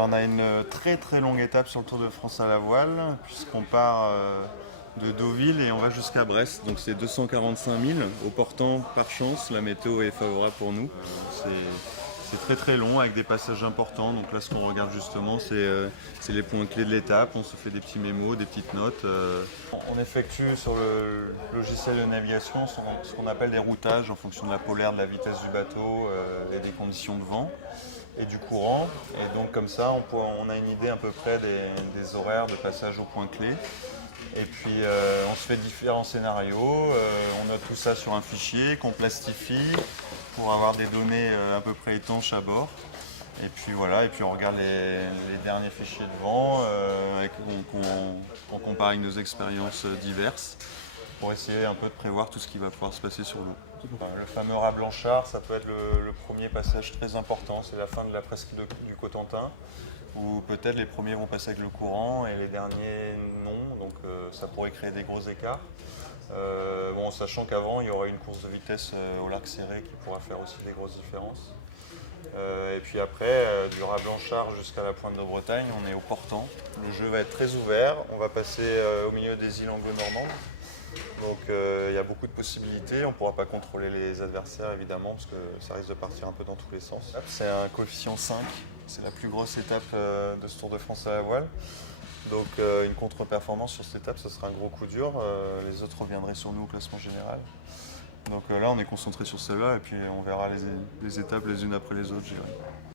On a une très très longue étape sur le Tour de France à la voile, puisqu'on part de Deauville et on va jusqu'à Brest. Donc c'est 245 000. Au portant, par chance, la météo est favorable pour nous. C'est très très long avec des passages importants. Donc là, ce qu'on regarde justement, c'est les points clés de l'étape. On se fait des petits mémos, des petites notes. On effectue sur le logiciel de navigation ce qu'on appelle des routages en fonction de la polaire, de la vitesse du bateau et des conditions de vent et du courant. Et donc comme ça, on a une idée à peu près des horaires de passage aux points clés. Et puis on se fait différents scénarios, on note tout ça sur un fichier qu'on plastifie pour avoir des données à peu près étanches à bord. Et puis voilà, et puis on regarde les derniers fichiers de vent, on compare avec nos expériences diverses pour essayer un peu de prévoir tout ce qui va pouvoir se passer sur l'eau. Le fameux raz Blanchard, ça peut être le premier passage très important, c'est la fin de la presqu'île du Cotentin, où peut-être les premiers vont passer avec le courant et les derniers non, donc ça pourrait créer des gros écarts. Bon, sachant qu'avant, il y aurait une course de vitesse au lac Serré qui pourra faire aussi des grosses différences. Et puis après, du raz Blanchard jusqu'à la pointe de Bretagne, on est au portant. Le jeu va être très ouvert, on va passer au milieu des îles anglo-normandes. Donc il y a beaucoup de possibilités, on ne pourra pas contrôler les adversaires évidemment parce que ça risque de partir un peu dans tous les sens. C'est un coefficient 5, c'est la plus grosse étape de ce Tour de France à la voile. Donc une contre-performance sur cette étape, ce sera un gros coup dur, les autres reviendraient sur nous au classement général. Donc là on est concentré sur celle-là et puis on verra les étapes les unes après les autres, je dirais.